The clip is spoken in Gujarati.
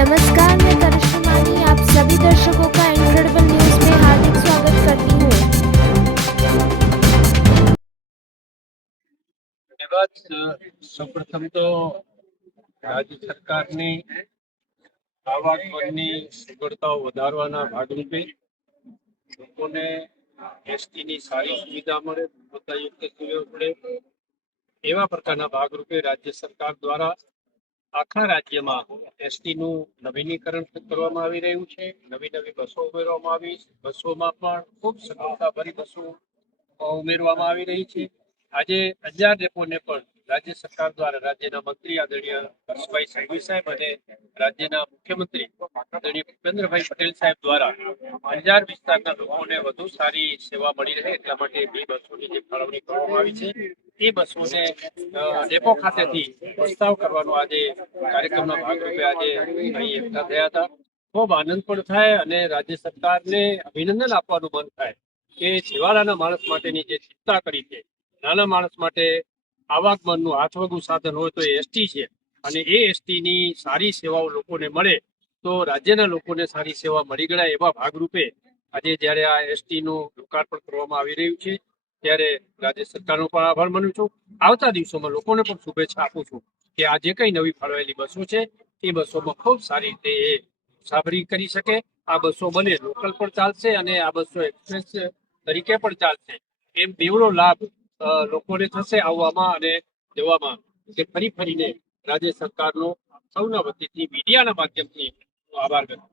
नमस्कार मैं करिश्मा मानी आप सभी दर्शकों का इनक्रेडिबल न्यूज में हार्दिक स्वागत करती हूँ એવા જ સૌપ્રથમ તો રાજ્ય સરકારની આવાસ વનની સગવડતાઓ વધારવાના ભાગરૂપે લોકોને એસટીની સારી સુવિધા મળે ગુણવત્તાયુક્ત સુવિધા મળે એવા પ્રકારના ભાગરૂપે રાજ્ય સરકાર દ્વારા આખા રાજ્યમાં એસટીનું નવીનીકરણ કરવામાં આવી રહ્યું છે. નવી નવી બસો ઉમેરવામાં આવી. બસોમાં પણ ખૂબ સગવડતાભરી બસો ઉમેરવામાં આવી રહી છે. આજે અંજાર ડેપોને પણ રાજ્ય સરકાર દ્વારા રાજ્યના મંત્રી આદરણીય હર્ષભાઈ સાહેબ અને રાજ્યના મુખ્યમંત્રી ભૂપેન્દ્રભાઈ પટેલ સાહેબ દ્વારા અંજાર વિસ્તારના લોકોને વધુ સારી સેવા મળી રહે એટલા માટે બે બસોની જે ફાળવણી કરવામાં આવી છે. એ બસોને ડેપો ખાતેથી પ્રસ્તાવ કરવાનો આજે કાર્યક્રમના ભાગરૂપે આજે અહીં એકઠા થયા હતા. ખૂબ આનંદ પણ થાય અને રાજ્ય સરકારને અભિનંદન આપવાનું મન થાય કે છેવાડાના માણસ માટેની જે ચિંતા કરી છે, નાના માણસ માટે આવાગમનનું હાથવગું સાધન હોય તો એ એસટી છે અને એ એસટીની સારી સેવાઓ લોકોને મળે તો રાજ્યના લોકોને સારી સેવા મળી ગણાય એવા ભાગરૂપે આજે જ્યારે આ એસટીનું લોકાર્પણ કરવામાં આવી રહ્યું છે, ત્યારે રાજ્ય સરકારનો પણ આભાર માનું છું. આવતા દિવસોમાં લોકોને પણ શુભેચ્છા આપું છું કે આ જે કઈ નવી ફાળવેલી બસો છે, એ બસોમાં ખૂબ સારી રીતે એ મુસાફરી કરી શકે. આ બસો બને લોકલ પણ ચાલશે અને આ બસો એક્સપ્રેસ તરીકે પણ ચાલશે. એમ બેવડો લાભ લોકોને થશે આવવામાં અને જવામાં કે ફરી ફરીને રાજ્ય સરકારનો સૌના વતીથી મીડિયાના માધ્યમથી હું આભાર વ્યક્ત કરું છું.